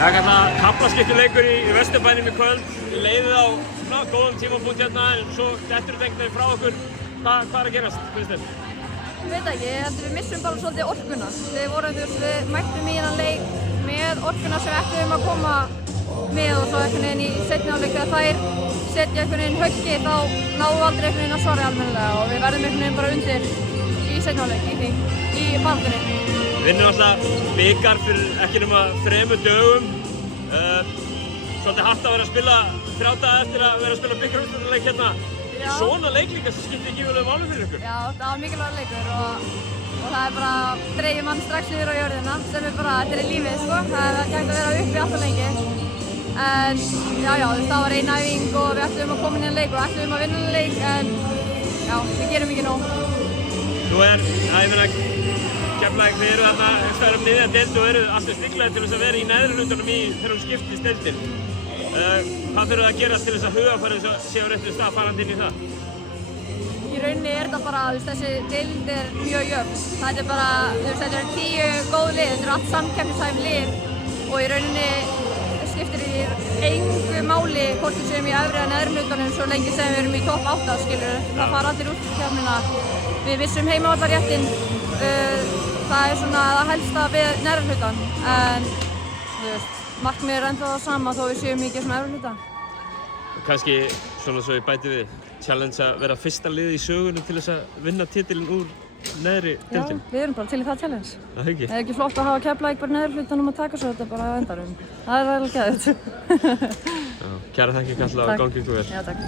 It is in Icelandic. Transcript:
Það er kallað kaflaskiptuleikur í Vesturbænum í kvöld. Við leiðum á góðum tímapunkt hérna en svo dettur þetta einhvern veginn frá okkur. Hvað er að gerast, Kristín? Ég veit ekki, ég heldur við missum bara svolítið orkuna. Við mættum í þennan leik með orkuna sem við ættum að koma með og svo einhvern veginn í seinni hálfleik þegar þær setja einhvern veginn höggið þá náum við aldrei einhvern veginn að svara almennilega og við verðum einhvern veginn bara undir í seinni hálfleik, í baráttunni. Við vinnum alltaf bikar fyrir ekki nema 3 dögum. Svolítið hart að vera að spila 3 daga eftir að vera að spila bikarúrslitaleik hérna. Svona leik líka sem skiptir gífurlegu máli fyrir ykkur. Já, það var mikilvægur leikur og það er bara dreifir mann strax niður á jörðina sem er bara, þetta er lífið sko. Það er ekki hægt að vera uppi alltaf lengi. En það var ein æfing og við ætlum að koma inn í leik og ætlum að vinna leik en já, við gerum ekki nóg. Keflavík, þið eru þarna eftir um miðja deild og eru alltaf stíklaðir til þess að vera í neðri hlutanum þegar hún skiptist deildin. Hvað þurfum það að gera til þess að hugarfarið sé á réttum stað farandi inn í það? Í rauninni er þetta bara, þessi deild er mjög jöfn. Þetta er bara, þetta eru 10 góð lið, þetta eru allt samkeppnishæf lið og í rauninni skiptir í engu máli hvort við séum í efri eða neðri hlutanum svo lengi sem við erum í topp 8, skilur. Það fara allir út í keppnina. Við vissum heimavallarréttinn. Það er svona það helsta við neðri hlutan en markmiðið er ennþá það sama þó við séum mikið sem efri hluta. Kannski svona svo ég bæti við challenge að vera fyrsta liðið í sögunni til þess að vinna titilinn úr neðri deildinni. Já, við erum bara til í það challenge. Það ekki? Það er ekki flott að hafa Keflavík bara neðri hlutanum að taka svo þetta bara á endanum. Það er alveg geðvægt. Kæra þakkir Katla og gangi ykkur vel. Já, takk.